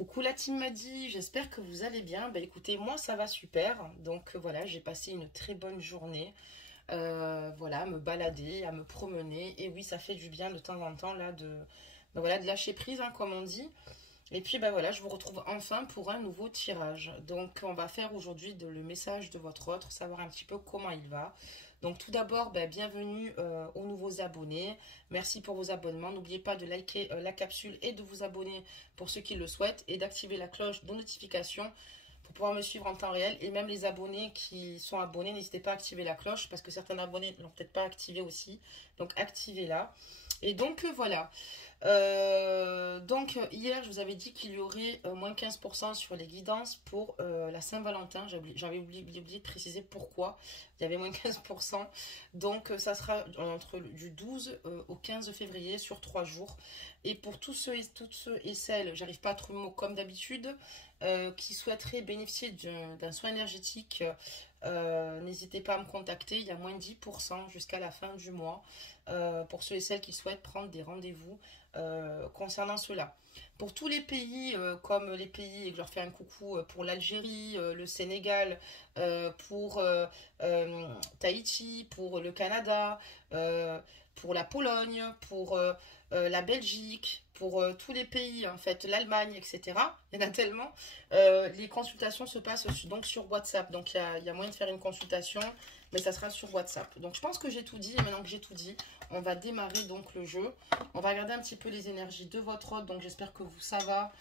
Coucou la team Madi, j'espère que vous allez bien. Bah écoutez, moi ça va super. Donc voilà, j'ai passé une très bonne journée. Voilà, à me balader, à me promener. Et oui, ça fait du bien de temps en temps là voilà, de lâcher prise, hein, comme on dit. Et puis bah voilà, je vous retrouve enfin pour un nouveau tirage. Donc on va faire aujourd'hui le message de votre autre, savoir un petit peu comment il va. Donc tout d'abord, bah, bienvenue aux nouveaux abonnés. Merci pour vos abonnements. N'oubliez pas de liker la capsule et de vous abonner pour ceux qui le souhaitent et d'activer la cloche de notification pour pouvoir me suivre en temps réel. Et même les abonnés qui sont abonnés, n'hésitez pas à activer la cloche parce que certains abonnés ne l'ont peut-être pas activé aussi. Donc activez-la. Et donc voilà. Donc hier, je vous avais dit qu'il y aurait moins 15% sur les guidances pour la Saint-Valentin. J'avais oublié de préciser pourquoi il y avait moins 15%. Donc ça sera entre du 12 au 15 février sur 3 jours. Et pour tous ceux et celles, j'arrive pas à trouver le mot comme d'habitude, qui souhaiteraient bénéficier d'un soin énergétique, n'hésitez pas à me contacter. Il y a moins 10% jusqu'à la fin du mois pour ceux et celles qui souhaitent prendre des rendez-vous concernant cela. Pour tous les pays, comme les pays, et que je leur fais un coucou pour l'Algérie, le Sénégal, pour Tahiti, pour le Canada, pour la Pologne, pour la Belgique, pour tous les pays, en fait, l'Allemagne, etc. Il y en a tellement. Les consultations se passent donc sur WhatsApp. Donc il y a moyen de faire une consultation, mais ça sera sur WhatsApp. Donc je pense que j'ai tout dit. Et maintenant que j'ai tout dit, on va démarrer donc le jeu. On va regarder un petit peu les énergies de votre hôte. Donc j'espère que ça va.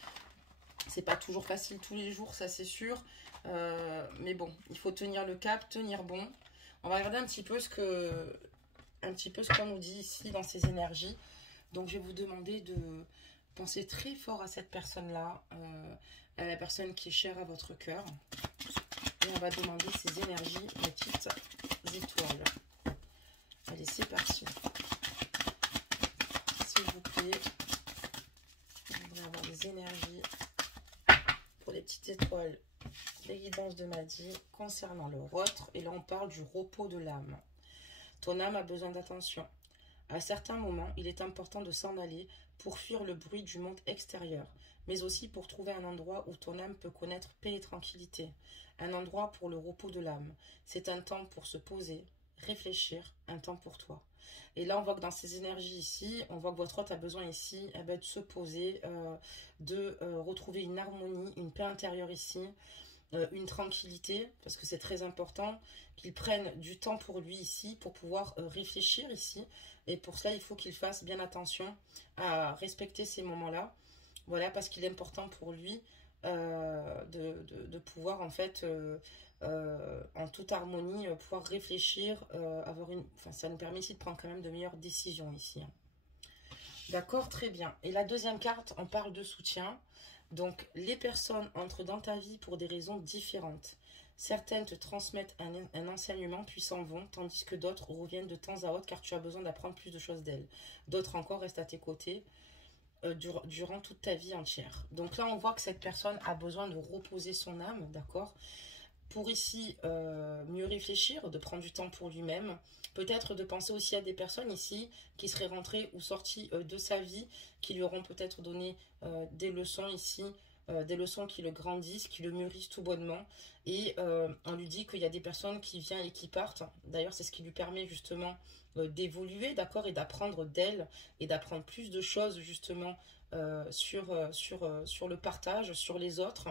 C'est pas toujours facile tous les jours, ça c'est sûr. Mais bon, il faut tenir le cap, tenir bon. On va regarder un petit peu ce qu'on nous dit ici dans ces énergies. Donc je vais vous demander de penser très fort à cette personne-là, à la personne qui est chère à votre cœur. Et on va demander ces énergies, mes petites étoiles. Allez, c'est parti. S'il vous plaît, je voudrais avoir des énergies pour les petites étoiles, les guidances de Madi concernant le vôtre. Et là, on parle du repos de l'âme. Ton âme a besoin d'attention. À certains moments, il est important de s'en aller pour fuir le bruit du monde extérieur, mais aussi pour trouver un endroit où ton âme peut connaître paix et tranquillité. Un endroit pour le repos de l'âme. C'est un temps pour se poser, réfléchir, un temps pour toi. Et là, on voit que dans ces énergies ici, on voit que votre hôte a besoin ici de se poser, de retrouver une harmonie, une paix intérieure ici, une tranquillité, parce que c'est très important qu'il prenne du temps pour lui ici, pour pouvoir réfléchir ici. Et pour cela, il faut qu'il fasse bien attention à respecter ces moments-là. Voilà, parce qu'il est important pour lui de pouvoir, en fait, en toute harmonie, pouvoir réfléchir, enfin, ça nous permet ici de prendre quand même de meilleures décisions ici. Hein. D'accord, très bien. Et la deuxième carte, on parle de soutien. Donc, les personnes entrent dans ta vie pour des raisons différentes. Certaines te transmettent un enseignement puis s'en vont, tandis que d'autres reviennent de temps à autre car tu as besoin d'apprendre plus de choses d'elles. D'autres encore restent à tes côtés durant toute ta vie entière. Donc là, on voit que cette personne a besoin de reposer son âme, d'accord ? Pour ici mieux réfléchir, de prendre du temps pour lui-même, peut-être de penser aussi à des personnes ici qui seraient rentrées ou sorties de sa vie, qui lui auront peut-être donné des leçons ici, des leçons qui le grandissent, qui le mûrissent tout bonnement. Et on lui dit qu'il y a des personnes qui viennent et qui partent. D'ailleurs, c'est ce qui lui permet justement d'évoluer, d'accord, et d'apprendre d'elle et d'apprendre plus de choses justement sur le partage, sur les autres.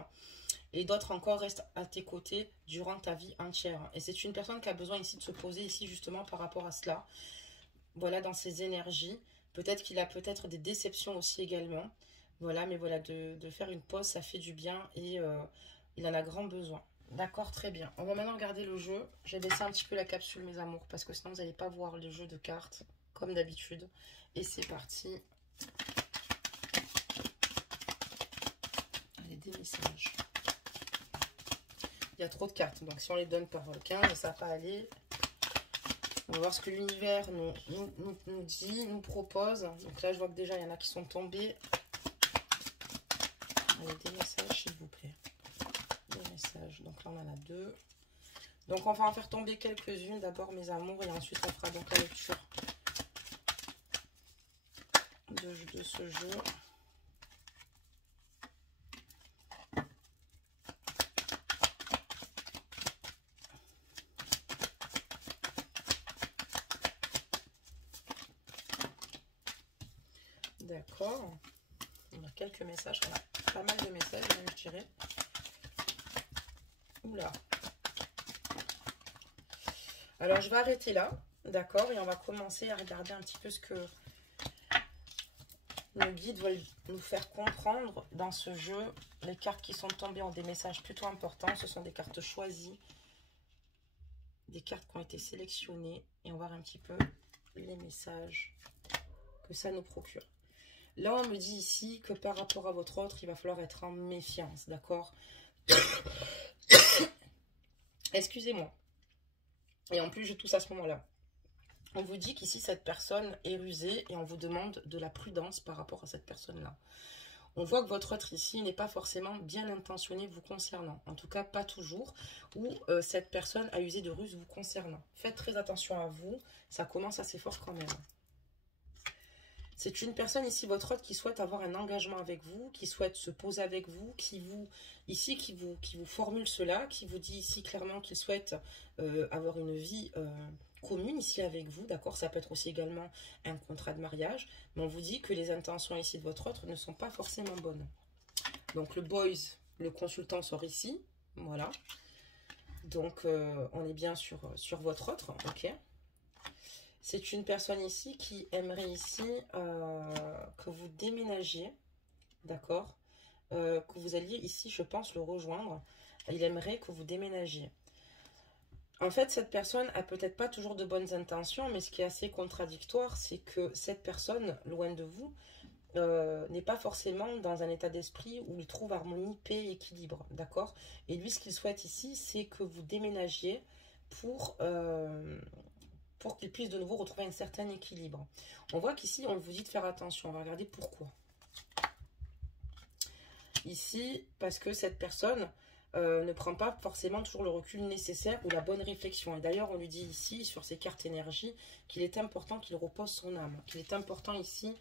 Et d'autres encore restent à tes côtés durant ta vie entière. Et c'est une personne qui a besoin ici de se poser ici justement par rapport à cela. Voilà, dans ses énergies. Peut-être qu'il a peut-être des déceptions aussi également. Voilà, mais voilà, de faire une pause, ça fait du bien et il en a grand besoin. D'accord, très bien. On va maintenant regarder le jeu. J'ai baissé un petit peu la capsule, mes amours, parce que sinon vous n'allez pas voir le jeu de cartes, comme d'habitude. Et c'est parti. Allez, des messages. Il y a trop de cartes, donc si on les donne par 15, ça va pas aller. On va voir ce que l'univers nous dit, nous propose. Donc là, je vois que déjà, il y en a qui sont tombés. Allez, des messages, s'il vous plaît. Des messages. Donc là, on en a 2. Donc, on va en faire tomber quelques-unes d'abord, mes amours, et ensuite, on fera donc la lecture de ce jeu. d'accord. On a quelques messages, on a pas mal de messages, même, je dirais. Oula. Alors, je vais arrêter là, d'accord, et on va commencer à regarder un petit peu ce que nos guides veulent nous faire comprendre dans ce jeu. Les cartes qui sont tombées ont des messages plutôt importants. Ce sont des cartes choisies, des cartes qui ont été sélectionnées, et on va voir un petit peu les messages que ça nous procure. Là, on me dit ici que par rapport à votre autre, il va falloir être en méfiance, d'accord? Excusez-moi. Et en plus, je tousse à ce moment-là. On vous dit qu'ici, cette personne est rusée et on vous demande de la prudence par rapport à cette personne-là. On voit que votre autre ici n'est pas forcément bien intentionné vous concernant. En tout cas, pas toujours. Ou cette personne a usé de ruse vous concernant. Faites très attention à vous. Ça commence assez fort quand même. C'est une personne ici, votre autre, qui souhaite avoir un engagement avec vous, qui souhaite se poser avec vous, qui vous formule cela, qui vous dit ici clairement qu'il souhaite avoir une vie commune ici avec vous, d'accord? Ça peut être aussi également un contrat de mariage, mais on vous dit que les intentions ici de votre autre ne sont pas forcément bonnes. Donc le boys, le consultant sort ici, voilà. Donc on est bien sur votre autre, ok? C'est une personne ici qui aimerait ici que vous déménagiez, d'accord? Que vous alliez ici, je pense, le rejoindre. Il aimerait que vous déménagiez. En fait, cette personne a peut-être pas toujours de bonnes intentions, mais ce qui est assez contradictoire, c'est que cette personne, loin de vous, n'est pas forcément dans un état d'esprit où il trouve harmonie, paix, équilibre, d'accord? Et lui, ce qu'il souhaite ici, c'est que vous déménagiez pour qu'il puisse de nouveau retrouver un certain équilibre. On voit qu'ici, on vous dit de faire attention. On va regarder pourquoi. Ici, parce que cette personne ne prend pas forcément toujours le recul nécessaire ou la bonne réflexion. Et d'ailleurs, on lui dit ici, sur ces cartes énergie, qu'il est important qu'il repose son âme. Qu'il est important ici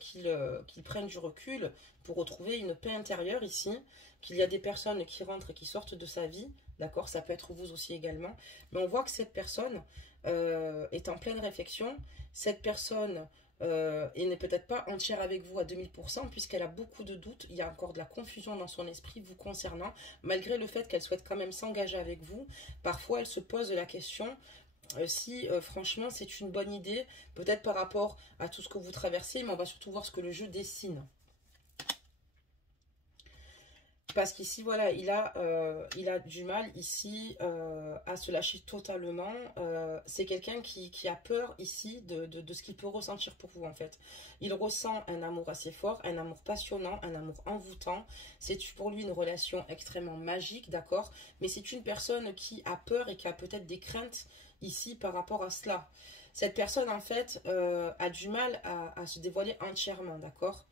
qu'il prenne du recul pour retrouver une paix intérieure ici. Qu'il y a des personnes qui rentrent et qui sortent de sa vie. D'accord, ça peut être vous aussi également. Mais on voit que cette personne est en pleine réflexion. Cette personne et n'est peut-être pas entière avec vous à 2000% puisqu'elle a beaucoup de doutes. Il y a encore de la confusion dans son esprit vous concernant. Malgré le fait qu'elle souhaite quand même s'engager avec vous, parfois elle se pose la question si franchement c'est une bonne idée, peut-être par rapport à tout ce que vous traversez, mais on va surtout voir ce que le jeu dessine. Parce qu'ici, voilà, il a du mal ici à se lâcher totalement. C'est quelqu'un qui a peur ici de ce qu'il peut ressentir pour vous, en fait. Il ressent un amour assez fort, un amour passionnant, un amour envoûtant. C'est pour lui une relation extrêmement magique, d'accord? Mais c'est une personne qui a peur et qui a peut-être des craintes ici par rapport à cela. Cette personne, en fait, a du mal à se dévoiler entièrement, d'accord?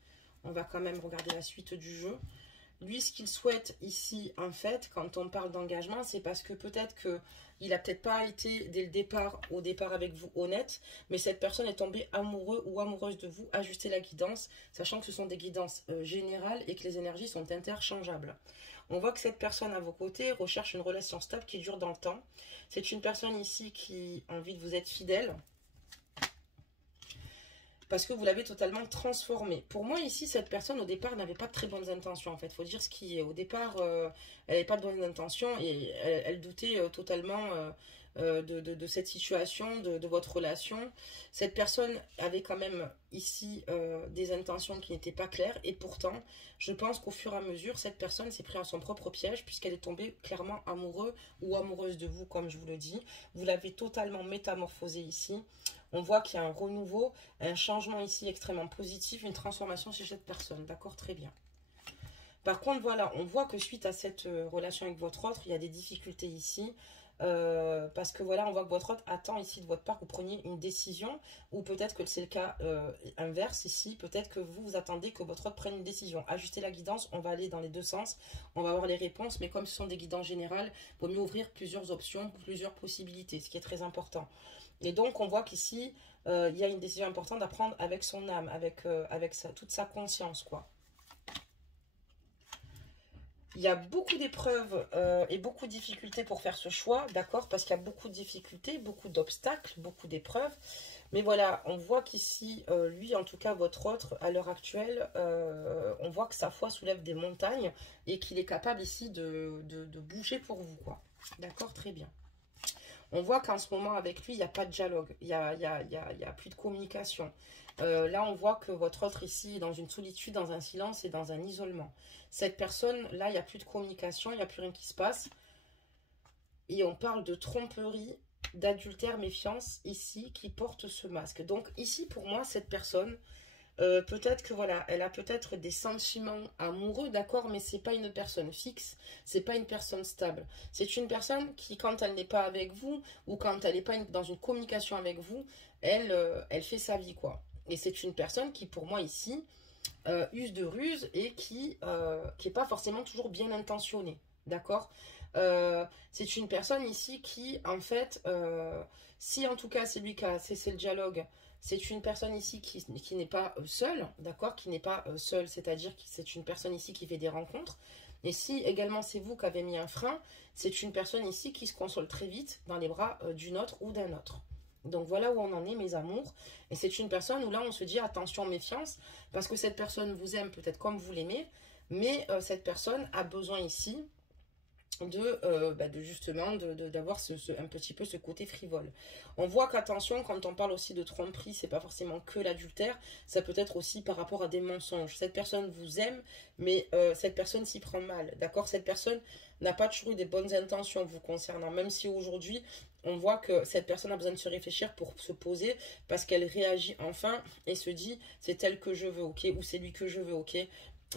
On va quand même regarder la suite du jeu. Lui, ce qu'il souhaite ici, en fait, quand on parle d'engagement, c'est parce que peut-être qu'il n'a peut-être pas été, dès le départ, au départ avec vous, honnête, mais cette personne est tombée amoureux ou amoureuse de vous. Ajustez la guidance, sachant que ce sont des guidances générales et que les énergies sont interchangeables. On voit que cette personne à vos côtés recherche une relation stable qui dure dans le temps. C'est une personne ici qui a envie de vous être fidèle, parce que vous l'avez totalement transformée. Pour moi, ici, cette personne, au départ, n'avait pas de très bonnes intentions, en fait. Il faut dire ce qui est. Au départ, elle n'avait pas de bonnes intentions et elle doutait totalement de cette situation, de votre relation. Cette personne avait quand même, ici, des intentions qui n'étaient pas claires. Et pourtant, je pense qu'au fur et à mesure, cette personne s'est prise à son propre piège, puisqu'elle est tombée clairement amoureux ou amoureuse de vous, comme je vous le dis. Vous l'avez totalement métamorphosée ici. On voit qu'il y a un renouveau, un changement ici extrêmement positif, une transformation chez cette personne. D'accord, très bien. Par contre, voilà, on voit que suite à cette relation avec votre autre, il y a des difficultés ici. Parce que voilà, on voit que votre autre attend ici de votre part que vous preniez une décision. Ou peut-être que c'est le cas inverse ici. Peut-être que vous attendez que votre autre prenne une décision. Ajustez la guidance, on va aller dans les deux sens. On va avoir les réponses, mais comme ce sont des guidances générales, il vaut mieux ouvrir plusieurs options, plusieurs possibilités, ce qui est très important. Et donc, on voit qu'ici, il y a une décision importante à prendre avec son âme, avec toute sa conscience, quoi. Il y a beaucoup d'épreuves et beaucoup de difficultés pour faire ce choix, d'accord? Parce qu'il y a beaucoup de difficultés, beaucoup d'obstacles, beaucoup d'épreuves. Mais voilà, on voit qu'ici, lui, en tout cas, votre autre, à l'heure actuelle, on voit que sa foi soulève des montagnes et qu'il est capable ici de bouger pour vous, quoi. D'accord, très bien. On voit qu'en ce moment, avec lui, il n'y a pas de dialogue, il n'y a plus de communication. Là, on voit que votre autre ici est dans une solitude, dans un silence et dans un isolement. Cette personne, là, il n'y a plus de communication, il n'y a plus rien qui se passe. Et on parle de tromperie, d'adultère, méfiance, ici, qui porte ce masque. Donc, ici, pour moi, cette personne, peut-être que, voilà, elle a peut-être des sentiments amoureux, d'accord, mais c'est pas une personne fixe, c'est pas une personne stable. C'est une personne qui, quand elle n'est pas avec vous, ou quand elle n'est pas dans une communication avec vous, elle fait sa vie, quoi. Et c'est une personne qui, pour moi, ici, use de ruse et qui est pas forcément toujours bien intentionnée, d'accord. C'est une personne ici qui, en fait, si en tout cas c'est lui qui a cessé le dialogue, c'est une personne ici qui n'est pas seule, d'accord, qui n'est pas seule, c'est-à-dire que c'est une personne ici qui fait des rencontres. Et si également c'est vous qui avez mis un frein, c'est une personne ici qui se console très vite dans les bras d'une autre ou d'un autre. Donc voilà où on en est, mes amours. Et c'est une personne où là on se dit attention, méfiance, parce que cette personne vous aime peut-être comme vous l'aimez, mais cette personne a besoin ici justement d'avoir un petit peu ce côté frivole. On voit qu'attention, quand on parle aussi de tromperie, c'est pas forcément que l'adultère, ça peut être aussi par rapport à des mensonges. Cette personne vous aime, mais cette personne s'y prend mal, d'accord. Cette personne n'a pas toujours eu des bonnes intentions vous concernant, même si aujourd'hui on voit que cette personne a besoin de se réfléchir pour se poser, parce qu'elle réagit enfin et se dit c'est elle que je veux, ok, ou c'est lui que je veux, ok.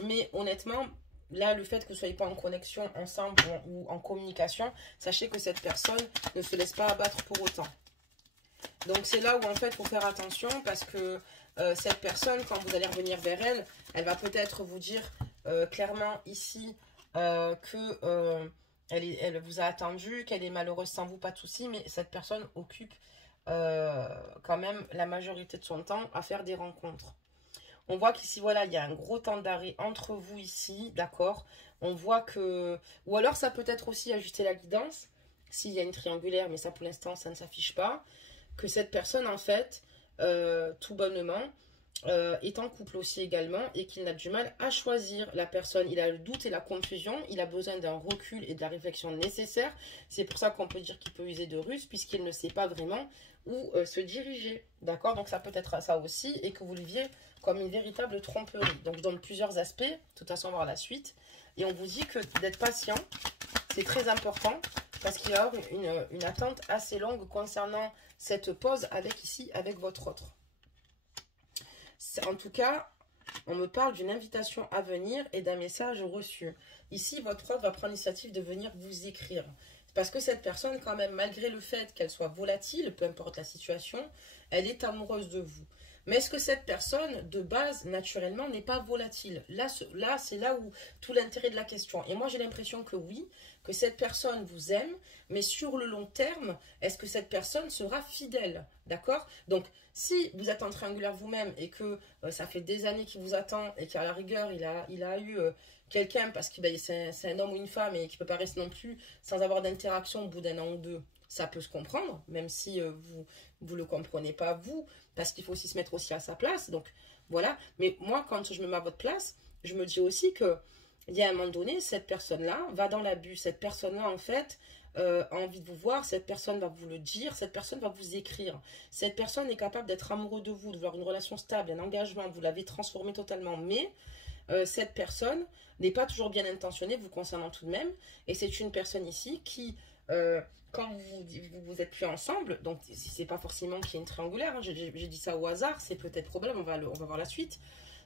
Mais honnêtement, là, le fait que vous ne soyez pas en connexion ensemble ou en communication, sachez que cette personne ne se laisse pas abattre pour autant. Donc, c'est là où, en fait, il faut faire attention parce que cette personne, quand vous allez revenir vers elle, elle va peut-être vous dire clairement ici que elle vous a attendu, qu'elle est malheureuse sans vous, pas de souci, mais cette personne occupe quand même la majorité de son temps à faire des rencontres. On voit qu'ici, voilà, il y a un gros temps d'arrêt entre vous ici, d'accord. On voit que... Ou alors, ça peut être aussi ajuster la guidance, s'il y a une triangulaire, mais ça, pour l'instant, ça ne s'affiche pas. Que cette personne, en fait, tout bonnement, est en couple aussi également, et qu'il n'a du mal à choisir la personne. Il a le doute et la confusion, il a besoin d'un recul et de la réflexion nécessaire. C'est pour ça qu'on peut dire qu'il peut user de ruse, puisqu'il ne sait pas vraiment où se diriger, d'accord. Donc ça peut être ça aussi, et que vous le viviez comme une véritable tromperie. Donc je donne plusieurs aspects, de toute façon on va voir la suite, et on vous dit que d'être patient, c'est très important, parce qu'il y a une attente assez longue concernant cette pause avec votre autre. En tout cas, on me parle d'une invitation à venir et d'un message reçu. Ici, votre autre va prendre l'initiative de venir vous écrire. Parce que cette personne, quand même, malgré le fait qu'elle soit volatile, peu importe la situation, elle est amoureuse de vous. Mais est-ce que cette personne, de base, naturellement, n'est pas volatile? Là, c'est là où tout l'intérêt de la question. Et moi, j'ai l'impression que oui, que cette personne vous aime, mais sur le long terme, est-ce que cette personne sera fidèle? D'accord? Donc, si vous êtes en triangulaire vous-même et que ça fait des années qu'il vous attend et qu'à la rigueur, il a eu quelqu'un parce que c'est un homme ou une femme et qu'il ne peut pas rester non plus sans avoir d'interaction au bout d'un an ou deux, ça peut se comprendre, même si vous ne le comprenez pas, vous, parce qu'il faut aussi se mettre aussi à sa place. Donc, voilà. Mais moi, quand je me mets à votre place, je me dis aussi que il y a un moment donné, cette personne-là va dans l'abus. Cette personne-là, en fait, a envie de vous voir. Cette personne va vous le dire. Cette personne va vous écrire. Cette personne est capable d'être amoureux de vous, de vouloir une relation stable, un engagement. Vous l'avez transformé totalement. Mais cette personne n'est pas toujours bien intentionnée, vous concernant tout de même. Et c'est une personne ici qui... quand vous êtes plus ensemble, donc si c'est pas forcément qu'il y ait une triangulaire, hein, j'ai dit ça au hasard, c'est peut-être probable, on va voir la suite,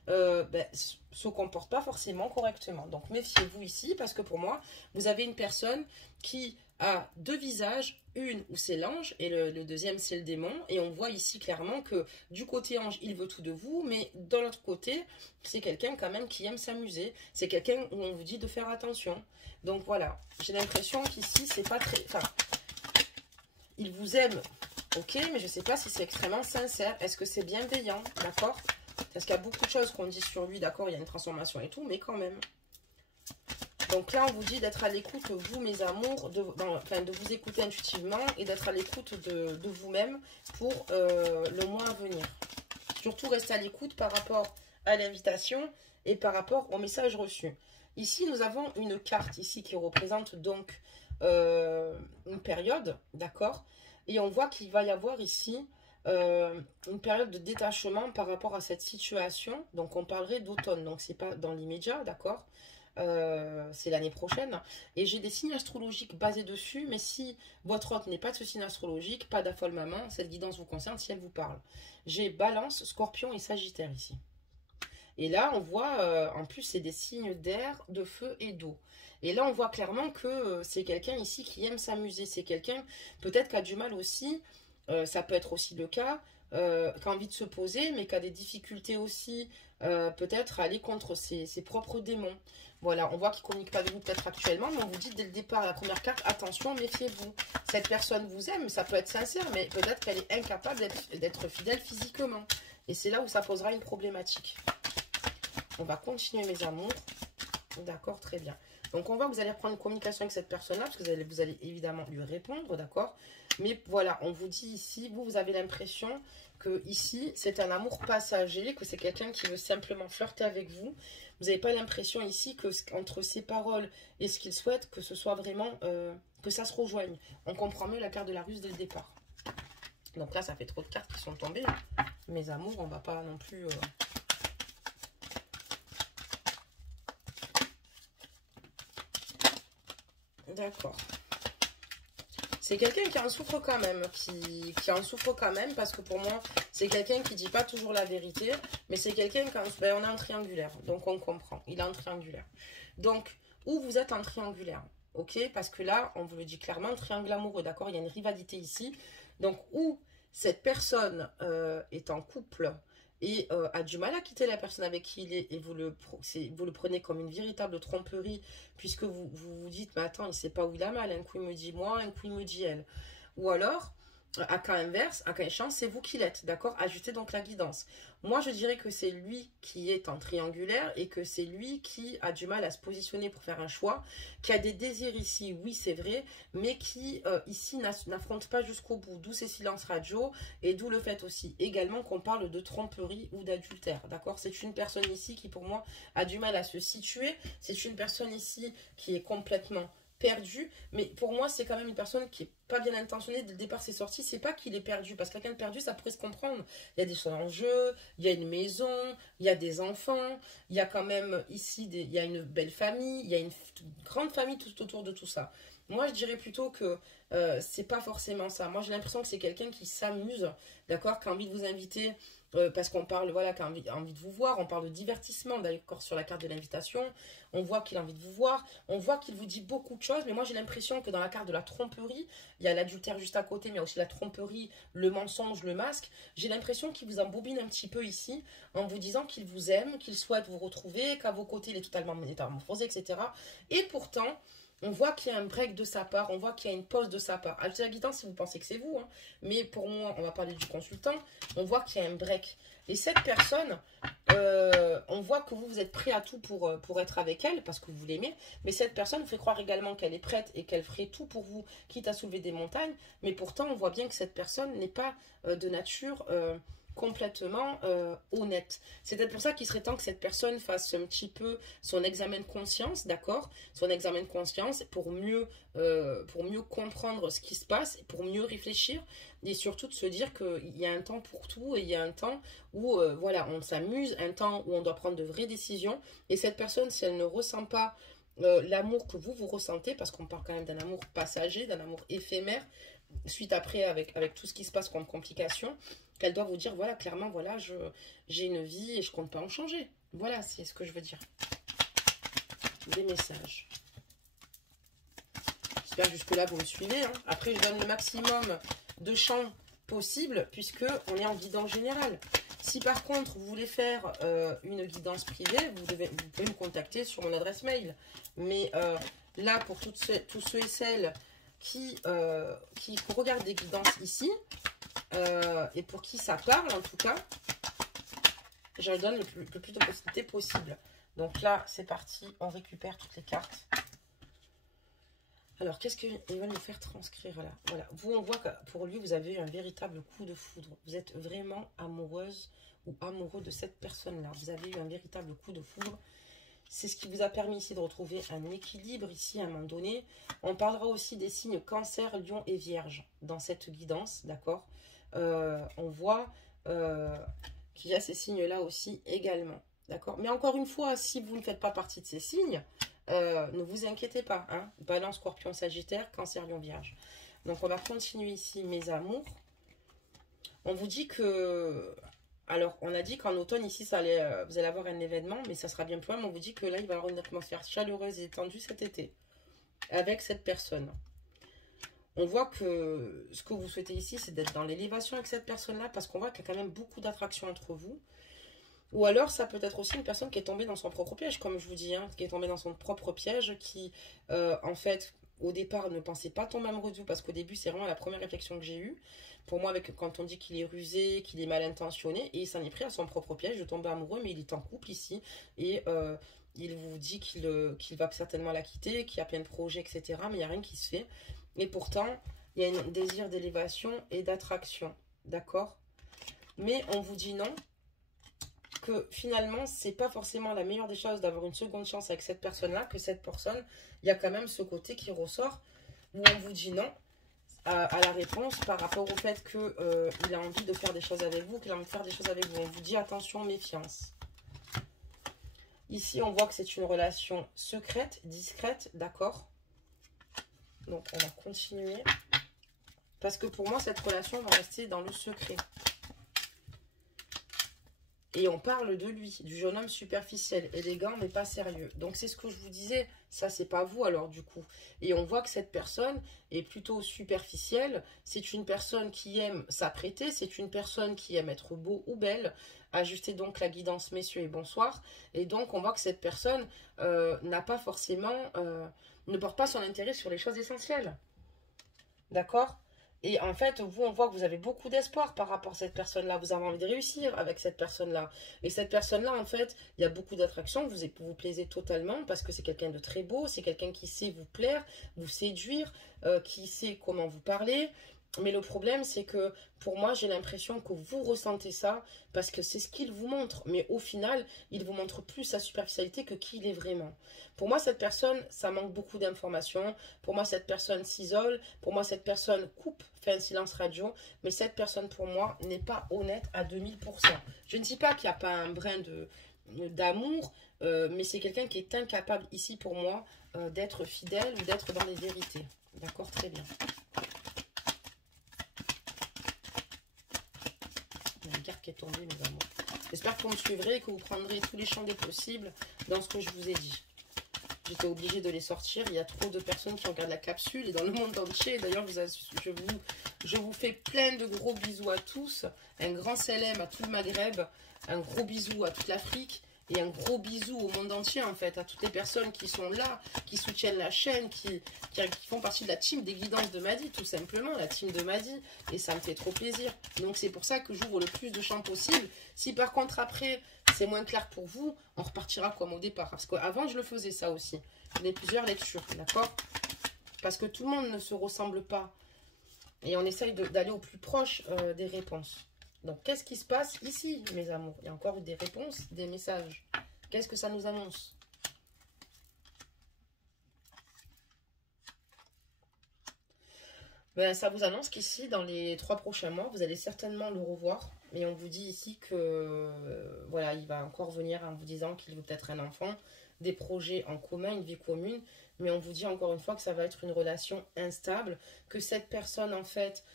se comporte pas forcément correctement. Donc méfiez-vous ici, parce que pour moi, vous avez une personne qui a deux visages, une où c'est l'ange et le deuxième c'est le démon, et on voit ici clairement que du côté ange il veut tout de vous, mais de l'autre côté c'est quelqu'un quand même qui aime s'amuser, c'est quelqu'un où on vous dit de faire attention. Donc voilà, j'ai l'impression qu'ici c'est pas très... Enfin, il vous aime, ok, mais je sais pas si c'est extrêmement sincère, est-ce que c'est bienveillant, d'accord? Parce qu'il y a beaucoup de choses qu'on dit sur lui, d'accord, il y a une transformation et tout, mais quand même. Donc là, on vous dit d'être à l'écoute, vous, mes amours, de vous écouter intuitivement et d'être à l'écoute de vous-même pour le mois à venir. Surtout, restez à l'écoute par rapport à l'invitation et par rapport au message reçu. Ici, nous avons une carte ici qui représente donc une période, d'accord? Et on voit qu'il va y avoir ici une période de détachement par rapport à cette situation. Donc, on parlerait d'automne. Donc, c'est pas dans l'immédiat, d'accord? C'est l'année prochaine. Et j'ai des signes astrologiques basés dessus. Mais si votre hôte n'est pas de ce signe astrologique, pas d'affolement, cette guidance vous concerne si elle vous parle. J'ai Balance, Scorpion et Sagittaire ici. Et là, on voit, en plus, c'est des signes d'air, de feu et d'eau. Et là, on voit clairement que c'est quelqu'un ici qui aime s'amuser. C'est quelqu'un, peut-être, qui a du mal aussi, ça peut être aussi le cas, qui a envie de se poser, mais qui a des difficultés aussi, peut-être, à aller contre ses propres démons. Voilà, on voit qu'il ne communique pas avec vous peut-être actuellement, mais on vous dit dès le départ, la première carte, attention, méfiez-vous. Cette personne vous aime, ça peut être sincère, mais peut-être qu'elle est incapable d'être fidèle physiquement. Et c'est là où ça posera une problématique. On va continuer, mes amours. D'accord, très bien. Donc, on voit que vous allez reprendre une communication avec cette personne-là, parce que vous allez évidemment lui répondre, d'accord? Mais voilà, on vous dit ici, vous avez l'impression que ici, c'est un amour passager, que c'est quelqu'un qui veut simplement flirter avec vous. Vous n'avez pas l'impression ici que entre ses paroles et ce qu'il souhaite, que ce soit vraiment, que ça se rejoigne. On comprend mieux la carte de la ruse dès le départ. Donc là, ça fait trop de cartes qui sont tombées. Mes amours, on ne va pas non plus... D'accord. C'est quelqu'un qui en souffre quand même, qui en souffre quand même, parce que pour moi, c'est quelqu'un qui dit pas toujours la vérité, mais c'est quelqu'un qui on est en triangulaire, donc on comprend, il est en triangulaire. Donc, où vous êtes en triangulaire, ok? Parce que là, on vous le dit clairement, triangle amoureux, d'accord? Il y a une rivalité ici. Donc, où cette personne est en couple et a du mal à quitter la personne avec qui il est, et vous le prenez comme une véritable tromperie, puisque vous dites, mais attends, il ne sait pas où il a mal, un coup il me dit moi, un coup il me dit elle. Ou alors, à cas inverse, à cas échange, c'est vous qui l'êtes, d'accord? Ajustez donc la guidance. Moi, je dirais que c'est lui qui est en triangulaire et que c'est lui qui a du mal à se positionner pour faire un choix, qui a des désirs ici, oui, c'est vrai, mais qui, ici, n'affronte pas jusqu'au bout. D'où ces silences radio et d'où le fait aussi également qu'on parle de tromperie ou d'adultère, d'accord? C'est une personne ici qui, pour moi, a du mal à se situer. C'est une personne ici qui est complètement perdu, mais pour moi c'est quand même une personne qui est pas bien intentionnée dès le départ. C'est sorti, c'est pas qu'il est perdu, parce que quelqu'un de perdu ça pourrait se comprendre, il y a des choses en jeu, il y a une maison, il y a des enfants, il y a quand même ici il y a une belle famille, il y a une grande famille tout autour de tout ça. Moi je dirais plutôt que c'est pas forcément ça. Moi j'ai l'impression que c'est quelqu'un qui s'amuse, d'accord, qui a envie de vous inviter parce qu'on parle, voilà, qui a envie de vous voir, on parle de divertissement, d'accord, sur la carte de l'invitation, on voit qu'il a envie de vous voir, on voit qu'il vous dit beaucoup de choses, mais moi j'ai l'impression que dans la carte de la tromperie, il y a l'adultère juste à côté, mais il y a aussi la tromperie, le mensonge, le masque, j'ai l'impression qu'il vous embobine un petit peu ici, en vous disant qu'il vous aime, qu'il souhaite vous retrouver, qu'à vos côtés il est totalement métamorphosé, etc. Et pourtant, on voit qu'il y a un break de sa part, on voit qu'il y a une pause de sa part. Ajustez la guidance si vous pensez que c'est vous, hein. Mais pour moi, on va parler du consultant, on voit qu'il y a un break. Et cette personne, on voit que vous êtes prêt à tout pour être avec elle, parce que vous l'aimez, mais cette personne vous fait croire également qu'elle est prête et qu'elle ferait tout pour vous, quitte à soulever des montagnes, mais pourtant on voit bien que cette personne n'est pas de nature... complètement honnête. C'est peut-être pour ça qu'il serait temps que cette personne fasse un petit peu son examen de conscience, d'accord? Son examen de conscience pour mieux comprendre ce qui se passe, pour mieux réfléchir et surtout de se dire qu'il y a un temps pour tout et il y a un temps où voilà, on s'amuse, un temps où on doit prendre de vraies décisions et cette personne, si elle ne ressent pas l'amour que vous ressentez, parce qu'on parle quand même d'un amour passager, d'un amour éphémère, suite après avec tout ce qui se passe comme complications, qu'elle doit vous dire, voilà, clairement, voilà, j'ai une vie et je compte pas en changer. Voilà, c'est ce que je veux dire. Des messages. J'espère que jusque-là, vous me suivez, hein. Après, je donne le maximum de champs possible, puisque on est en guidance générale. Si par contre, vous voulez faire une guidance privée, vous pouvez me contacter sur mon adresse mail. Mais là, pour tous ceux et celles qui regardent des guidances ici, et pour qui ça parle en tout cas, je leur donne le plus de possibilités possible. Donc là, c'est parti, on récupère toutes les cartes. Alors, qu'est-ce qu'il va nous faire transcrire là? Voilà, vous, on voit que pour lui, vous avez eu un véritable coup de foudre. Vous êtes vraiment amoureuse ou amoureux de cette personne-là. Vous avez eu un véritable coup de foudre. C'est ce qui vous a permis ici de retrouver un équilibre ici à un moment donné. On parlera aussi des signes Cancer, Lion et Vierge dans cette guidance, d'accord? On voit qu'il y a ces signes-là aussi également, d'accord? Mais encore une fois, si vous ne faites pas partie de ces signes, ne vous inquiétez pas, hein? Balance, Scorpion, Sagittaire, Cancer, Lion, Vierge. Donc on va continuer ici, mes amours. On vous dit que... Alors, on a dit qu'en automne, ici, ça allait, vous allez avoir un événement, mais ça sera bien plus loin. Mais on vous dit que là, il va y avoir une atmosphère chaleureuse et étendue cet été avec cette personne. On voit que ce que vous souhaitez ici, c'est d'être dans l'élévation avec cette personne-là parce qu'on voit qu'il y a quand même beaucoup d'attraction entre vous. Ou alors, ça peut être aussi une personne qui est tombée dans son propre piège, comme je vous dis, hein, qui est tombée dans son propre piège, qui, en fait, au départ, ne pensait pas tomber amoureux de vous, parce qu'au début, c'est vraiment la première réflexion que j'ai eue. Pour moi, quand on dit qu'il est rusé, qu'il est mal intentionné, et il s'en est pris à son propre piège de tomber amoureux, mais il est en couple ici, et il vous dit qu'il va certainement la quitter, qu'il y a plein de projets, etc., mais il n'y a rien qui se fait. Et pourtant, il y a un désir d'élévation et d'attraction, d'accord? Mais on vous dit non, que finalement, c'est pas forcément la meilleure des choses d'avoir une seconde chance avec cette personne-là, que cette personne, il y a quand même ce côté qui ressort, où on vous dit non à la réponse par rapport au fait qu'il a envie de faire des choses avec vous, qu'il a envie de faire des choses avec vous. On vous dit attention, méfiance. Ici, on voit que c'est une relation secrète, discrète, d'accord? Donc, on va continuer. Parce que pour moi, cette relation va rester dans le secret. Et on parle de lui, du jeune homme superficiel, élégant mais pas sérieux. Donc c'est ce que je vous disais, ça c'est pas vous alors du coup. Et on voit que cette personne est plutôt superficielle, c'est une personne qui aime s'apprêter, c'est une personne qui aime être beau ou belle. Ajustez donc la guidance messieurs et bonsoir. Et donc on voit que cette personne n'a pas forcément, ne porte pas son intérêt sur les choses essentielles. D'accord ? Et en fait, vous, on voit que vous avez beaucoup d'espoir par rapport à cette personne-là. Vous avez envie de réussir avec cette personne-là. Et cette personne-là, en fait, il y a beaucoup d'attraction. Vous plaisez totalement parce que c'est quelqu'un de très beau. C'est quelqu'un qui sait vous plaire, vous séduire, qui sait comment vous parler. Mais le problème, c'est que pour moi, j'ai l'impression que vous ressentez ça parce que c'est ce qu'il vous montre. Mais au final, il vous montre plus sa superficialité que qui il est vraiment. Pour moi, cette personne, ça manque beaucoup d'informations. Pour moi, cette personne s'isole. Pour moi, cette personne coupe, fait un silence radio. Mais cette personne, pour moi, n'est pas honnête à 2000%. Je ne dis pas qu'il n'y a pas un brin d'amour, mais c'est quelqu'un qui est incapable ici, pour moi, d'être fidèle ou d'être dans les vérités. D'accord, très bien. Une carte qui est tombée, mes amours. J'espère que vous me suivrez et que vous prendrez tous les champs des possibles dans ce que je vous ai dit. J'étais obligée de les sortir. Il y a trop de personnes qui regardent la capsule et dans le monde entier. D'ailleurs, je vous fais plein de gros bisous à tous. Un grand salam à tout le Maghreb. Un gros bisou à toute l'Afrique. Et un gros bisou au monde entier, en fait, à toutes les personnes qui sont là, qui soutiennent la chaîne, qui font partie de la team des guidances de Madi, tout simplement, la team de Madi. Et ça me fait trop plaisir. Donc, c'est pour ça que j'ouvre le plus de champs possible. Si par contre, après, c'est moins clair pour vous, on repartira comme au départ. Parce qu'avant, je le faisais ça aussi. Je faisais plusieurs lectures, d'accord? Parce que tout le monde ne se ressemble pas. Et on essaye d'aller au plus proche des réponses. Donc, qu'est-ce qui se passe ici, mes amours? Il y a encore eu des réponses, des messages. Qu'est-ce que ça nous annonce? Ben, ça vous annonce qu'ici, dans les 3 prochains mois, vous allez certainement le revoir. Et on vous dit ici que, voilà, il va encore venir en vous disant qu'il veut peut-être un enfant, des projets en commun, une vie commune. Mais on vous dit encore une fois que ça va être une relation instable, que cette personne, en fait...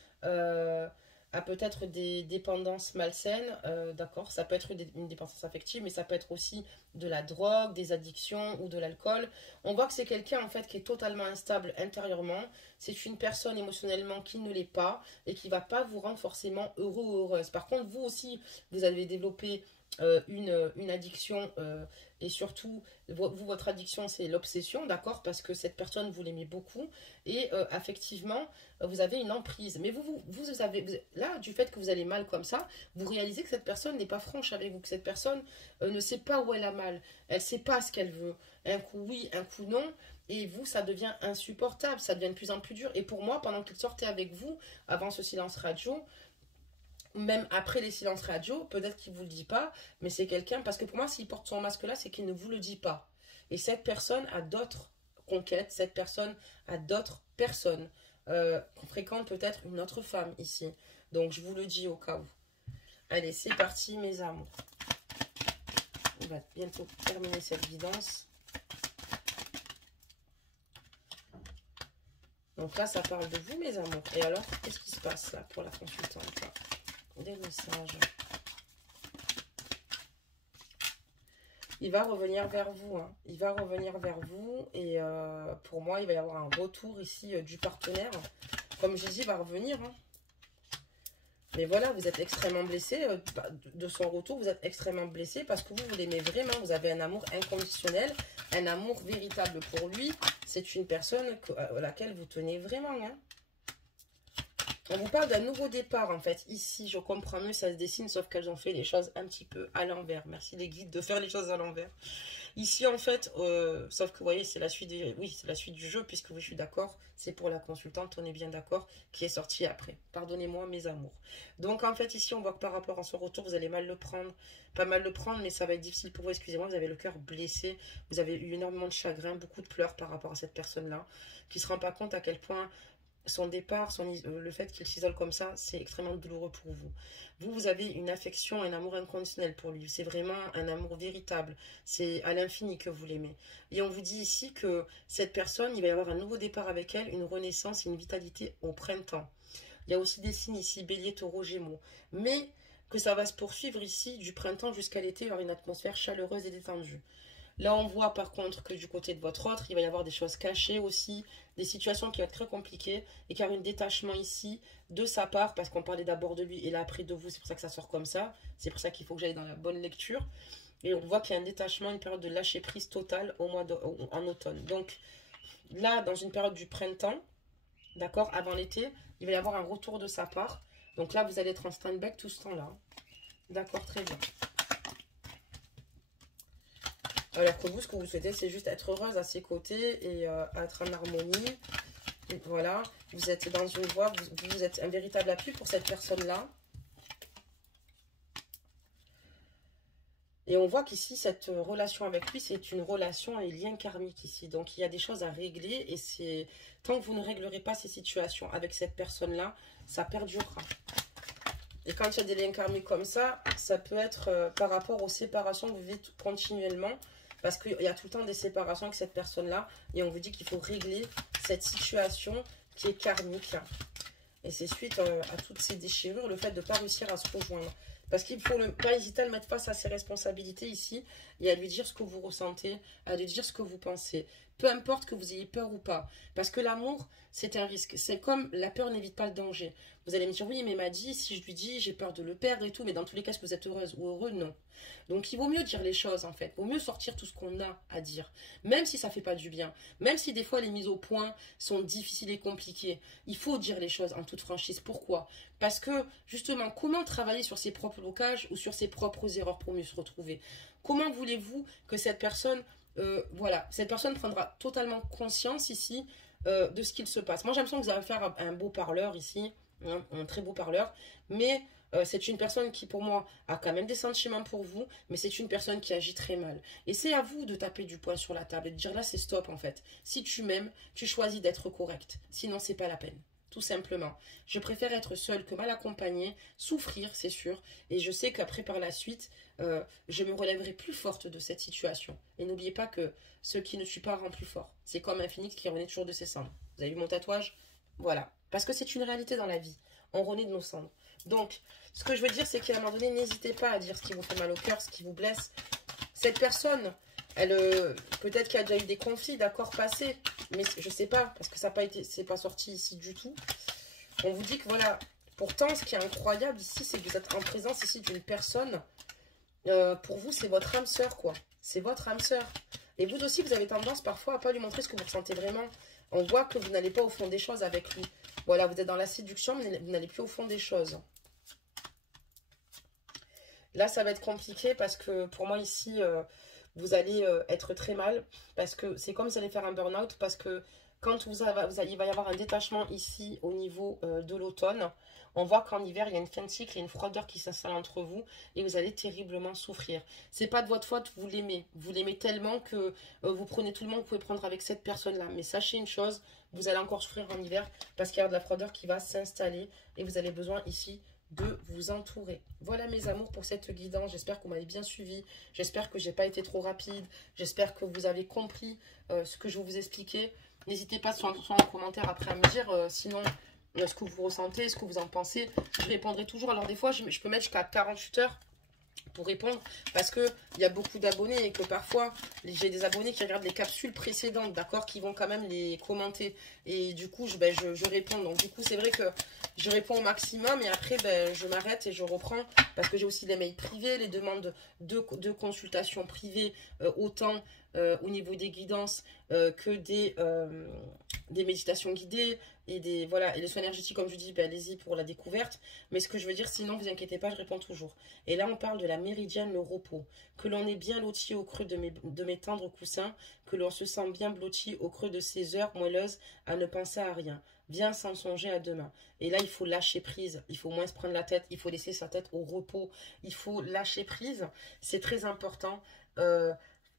a peut-être des dépendances malsaines, d'accord, ça peut être une dépendance affective, mais ça peut être aussi de la drogue, des addictions ou de l'alcool. On voit que c'est quelqu'un en fait qui est totalement instable intérieurement, c'est une personne émotionnellement qui ne l'est pas et qui ne va pas vous rendre forcément heureux ou heureuse. Par contre, vous aussi, vous avez développé une addiction et surtout, vous, votre addiction, c'est l'obsession, d'accord? Parce que cette personne, vous l'aimez beaucoup et affectivement, vous avez une emprise. Mais vous avez, là, du fait que vous allez mal comme ça, vous réalisez que cette personne n'est pas franche avec vous, que cette personne ne sait pas où elle a mal, elle ne sait pas ce qu'elle veut. Un coup oui, un coup non. Et vous, ça devient insupportable, ça devient de plus en plus dur. Et pour moi, pendant qu'il sortait avec vous, avant ce silence radio, même après les silences radio, peut-être qu'il ne vous le dit pas, mais c'est quelqu'un, parce que pour moi, s'il porte son masque là, c'est qu'il ne vous le dit pas. Et cette personne a d'autres conquêtes, cette personne a d'autres personnes, qu'on fréquente peut-être une autre femme ici. Donc, je vous le dis au cas où. Allez, c'est parti, mes amours. On va bientôt terminer cette guidance. Donc là, ça parle de vous, mes amours. Et alors, qu'est-ce qui se passe là pour la consultante là? Des messages. Il va revenir vers vous. Hein. Il va revenir vers vous. Et pour moi, il va y avoir un retour ici du partenaire. Comme je dis, il va revenir. Hein. Mais voilà, vous êtes extrêmement blessé. De son retour, vous êtes extrêmement blessé parce que vous l'aimez vraiment. Vous avez un amour inconditionnel, un amour véritable pour lui. C'est une personne à laquelle vous tenez vraiment. Hein. On vous parle d'un nouveau départ, en fait. Ici, je comprends mieux, ça se dessine, sauf qu'elles ont fait les choses un petit peu à l'envers. Merci les guides de faire les choses à l'envers. Ici, en fait, sauf que vous voyez, c'est la suite c'est la suite du jeu, puisque oui, je suis d'accord, c'est pour la consultante, on est bien d'accord, qui est sortie après. Pardonnez-moi, mes amours. Donc, en fait, ici, on voit que par rapport à son retour, vous allez mal le prendre. Pas mal le prendre, mais ça va être difficile pour vous, excusez-moi, vous avez le cœur blessé, vous avez eu énormément de chagrin, beaucoup de pleurs par rapport à cette personne-là, qui ne se rend pas compte à quel point son départ, le fait qu'il s'isole comme ça, c'est extrêmement douloureux pour vous. Vous avez une affection, un amour inconditionnel pour lui. C'est vraiment un amour véritable. C'est à l'infini que vous l'aimez. Et on vous dit ici que cette personne, il va y avoir un nouveau départ avec elle, une renaissance et une vitalité au printemps. Il y a aussi des signes ici, bélier, taureau, gémeaux. Mais que ça va se poursuivre ici du printemps jusqu'à l'été, il y aura une atmosphère chaleureuse et détendue. Là, on voit par contre que du côté de votre autre, il va y avoir des choses cachées aussi, des situations qui vont être très compliquées et qu'il y aura un détachement ici de sa part, parce qu'on parlait d'abord de lui et là après de vous, c'est pour ça que ça sort comme ça, c'est pour ça qu'il faut que j'aille dans la bonne lecture. Et on voit qu'il y a un détachement, une période de lâcher prise totale en automne. Donc là, dans une période du printemps, d'accord, avant l'été, il va y avoir un retour de sa part. Donc là, vous allez être en stand-by tout ce temps-là. D'accord, très bien. Alors que vous, ce que vous souhaitez, c'est juste être heureuse à ses côtés et être en harmonie. Et voilà, vous êtes dans une voie, vous êtes un véritable appui pour cette personne-là. Et on voit qu'ici, cette relation avec lui, c'est une relation et lien karmique ici. Donc, il y a des choses à régler et c'est tant que vous ne réglerez pas ces situations avec cette personne-là, ça perdurera. Et quand il y a des liens karmiques comme ça peut être par rapport aux séparations que vous vivez continuellement. Parce qu'il y a tout le temps des séparations avec cette personne-là. Et on vous dit qu'il faut régler cette situation qui est karmique. Et c'est suite à toutes ces déchirures, le fait de ne pas réussir à se rejoindre. Parce qu'il ne faut pas hésiter à le mettre face à ses responsabilités ici. Et à lui dire ce que vous ressentez, à lui dire ce que vous pensez. Peu importe que vous ayez peur ou pas. Parce que l'amour, c'est un risque. C'est comme la peur n'évite pas le danger. Vous allez me dire, oui, mais m'a dit, si je lui dis, j'ai peur de le perdre et tout. Mais dans tous les cas, est-ce que vous êtes heureuse ou heureux? Non. Donc, il vaut mieux dire les choses, en fait. Il vaut mieux sortir tout ce qu'on a à dire. Même si ça ne fait pas du bien. Même si des fois, les mises au point sont difficiles et compliquées. Il faut dire les choses en toute franchise. Pourquoi? Parce que, justement, comment travailler sur ses propres blocages ou sur ses propres erreurs pour mieux se retrouver? Comment voulez-vous que cette personne... voilà, cette personne prendra totalement conscience ici de ce qu'il se passe. Moi, j'ai l'impression que vous allez faire un beau parleur ici, hein, un très beau parleur, mais c'est une personne qui, pour moi, a quand même des sentiments pour vous, mais c'est une personne qui agit très mal. Et c'est à vous de taper du poing sur la table et de dire là, c'est stop en fait. Si tu m'aimes, tu choisis d'être correct. Sinon, c'est pas la peine. Tout simplement. Je préfère être seule que mal accompagnée, souffrir, c'est sûr. Et je sais qu'après, par la suite, je me relèverai plus forte de cette situation. Et n'oubliez pas que ce qui ne tue pas rend plus fort. C'est comme un phénix qui renaît toujours de ses cendres. Vous avez vu mon tatouage? Voilà. Parce que c'est une réalité dans la vie. On renaît de nos cendres. Donc, ce que je veux dire, c'est qu'à un moment donné, n'hésitez pas à dire ce qui vous fait mal au cœur, ce qui vous blesse. Cette personne, elle, peut-être qu'il y a déjà eu des conflits, d'accord, passés, mais je sais pas, parce que ça n'a pas été, c'est pas sorti ici du tout. On vous dit que voilà, pourtant, ce qui est incroyable ici, c'est que vous êtes en présence ici d'une personne pour vous, c'est votre âme sœur, quoi. C'est votre âme sœur. Et vous aussi, vous avez tendance parfois à pas lui montrer ce que vous ressentez vraiment. On voit que vous n'allez pas au fond des choses avec lui. Voilà, vous êtes dans la séduction, mais vous n'allez plus au fond des choses. Là, ça va être compliqué parce que pour moi, ici, vous allez être très mal. Parce que c'est comme si vous allez faire un burn-out. Parce que quand il va y avoir un détachement ici au niveau de l'automne, on voit qu'en hiver, il y a une fin de cycle, il y a une froideur qui s'installe entre vous et vous allez terriblement souffrir. C'est pas de votre faute, vous l'aimez. Vous l'aimez tellement que vous prenez tout le monde que vous pouvez prendre avec cette personne-là. Mais sachez une chose, vous allez encore souffrir en hiver parce qu'il y a de la froideur qui va s'installer et vous avez besoin ici de vous entourer. Voilà mes amours pour cette guidance. J'espère que vous m'avez bien suivi. J'espère que j'ai pas été trop rapide. J'espère que vous avez compris ce que je vais vous expliquer. N'hésitez pas soit en commentaire après à me dire sinon ce que vous ressentez, ce que vous en pensez. Je répondrai toujours. Alors des fois, je peux mettre jusqu'à 48 heures pour répondre parce que il y a beaucoup d'abonnés et que parfois j'ai des abonnés qui regardent les capsules précédentes, d'accord, qui vont quand même les commenter et du coup je réponds. Donc du coup c'est vrai que je réponds au maximum et après je m'arrête et je reprends parce que j'ai aussi les mails privés, les demandes de consultation privée, autant au niveau des guidances que des méditations guidées et des voilà et les soins énergétiques comme je dis, allez-y pour la découverte. Mais ce que je veux dire, sinon vous inquiétez pas, je réponds toujours. Et là on parle de la méridienne, le repos, que l'on est bien loti au creux de mes tendres coussins, que l'on se sent bien blotti au creux de ces heures moelleuses à ne penser à rien, bien sans songer à demain. Et là il faut lâcher prise, il faut moins se prendre la tête, il faut laisser sa tête au repos, il faut lâcher prise, c'est très important.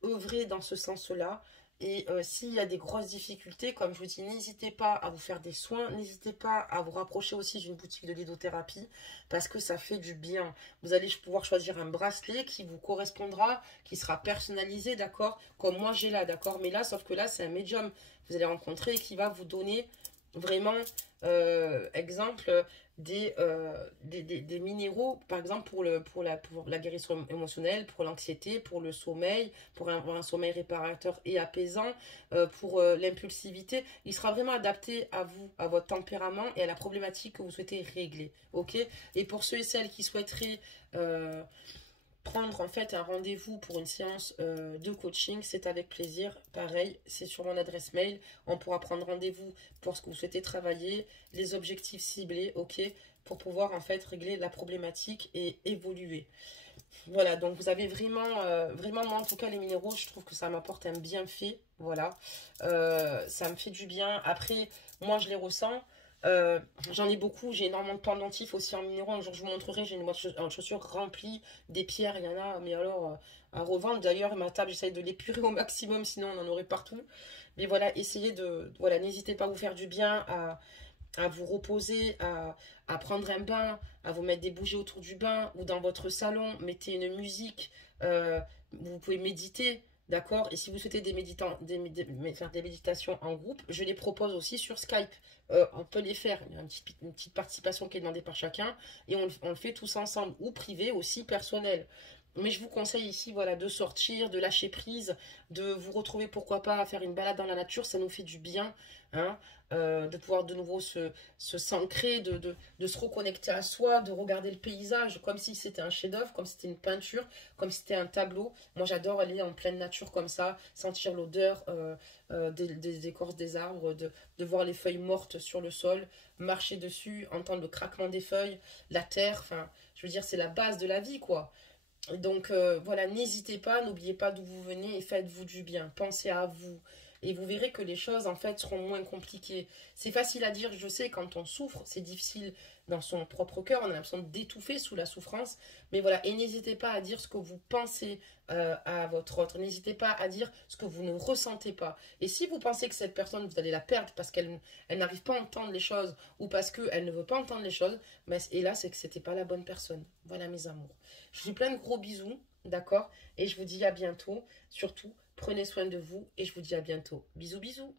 Œuvrer dans ce sens-là. Et s'il y a des grosses difficultés, comme je vous dis, n'hésitez pas à vous faire des soins, n'hésitez pas à vous rapprocher aussi d'une boutique de lithothérapie, parce que ça fait du bien. Vous allez pouvoir choisir un bracelet qui vous correspondra, qui sera personnalisé, d'accord, comme moi j'ai là, d'accord, mais là, sauf que là, c'est un médium que vous allez rencontrer et qui va vous donner vraiment, exemple, des minéraux, par exemple pour la guérison émotionnelle, pour l'anxiété, pour le sommeil, pour avoir un sommeil réparateur et apaisant, pour l'impulsivité. Il sera vraiment adapté à vous, à votre tempérament et à la problématique que vous souhaitez régler. Ok. Et pour ceux et celles qui souhaiteraient prendre en fait un rendez-vous pour une séance de coaching, c'est avec plaisir. Pareil, c'est sur mon adresse mail. On pourra prendre rendez-vous pour ce que vous souhaitez travailler, les objectifs ciblés, ok, pour pouvoir en fait régler la problématique et évoluer. Voilà, donc vous avez vraiment, vraiment, moi en tout cas les minéraux, je trouve que ça m'apporte un bienfait, voilà. Ça me fait du bien. Après, moi je les ressens. J'en ai beaucoup, j'ai énormément de pendentifs aussi en minéraux. Un jour je vous montrerai, j'ai une boîte de chaussures remplie des pierres, il y en a, mais alors à revendre. D'ailleurs, ma table, j'essaye de l'épurer au maximum, sinon on en aurait partout. Mais voilà, essayez de, voilà, n'hésitez pas à vous faire du bien, à vous reposer, à prendre un bain, à vous mettre des bougies autour du bain ou dans votre salon, mettez une musique, vous pouvez méditer. D'accord. Et si vous souhaitez faire des méditations en groupe, je les propose aussi sur Skype. On peut les faire. Il y a une petite participation qui est demandée par chacun. Et on le fait tous ensemble. Ou privé, aussi personnel. Mais je vous conseille ici, voilà, de sortir, de lâcher prise, de vous retrouver, pourquoi pas, à faire une balade dans la nature. Ça nous fait du bien. Hein, de pouvoir de nouveau se s'ancrer, de se reconnecter à soi, de regarder le paysage comme si c'était un chef-d'œuvre, comme si c'était une peinture, comme si c'était un tableau. Moi, j'adore aller en pleine nature comme ça, sentir l'odeur des écorces des arbres, de voir les feuilles mortes sur le sol, marcher dessus, entendre le craquement des feuilles, la terre. Enfin, je veux dire, c'est la base de la vie, quoi. Donc voilà, n'hésitez pas, n'oubliez pas d'où vous venez et faites-vous du bien. Pensez à vous. Et vous verrez que les choses, en fait, seront moins compliquées. C'est facile à dire, je sais, quand on souffre, c'est difficile dans son propre cœur, on a l'impression d'étouffer sous la souffrance. Mais voilà, et n'hésitez pas à dire ce que vous pensez à votre autre. N'hésitez pas à dire ce que vous ne ressentez pas. Et si vous pensez que cette personne, vous allez la perdre parce qu'elle n'arrive pas à entendre les choses ou parce qu'elle ne veut pas entendre les choses, et là, c'est que c'était pas la bonne personne. Voilà, mes amours. Je vous fais plein de gros bisous, d'accord? Et je vous dis à bientôt. Surtout, prenez soin de vous et je vous dis à bientôt. Bisous, bisous.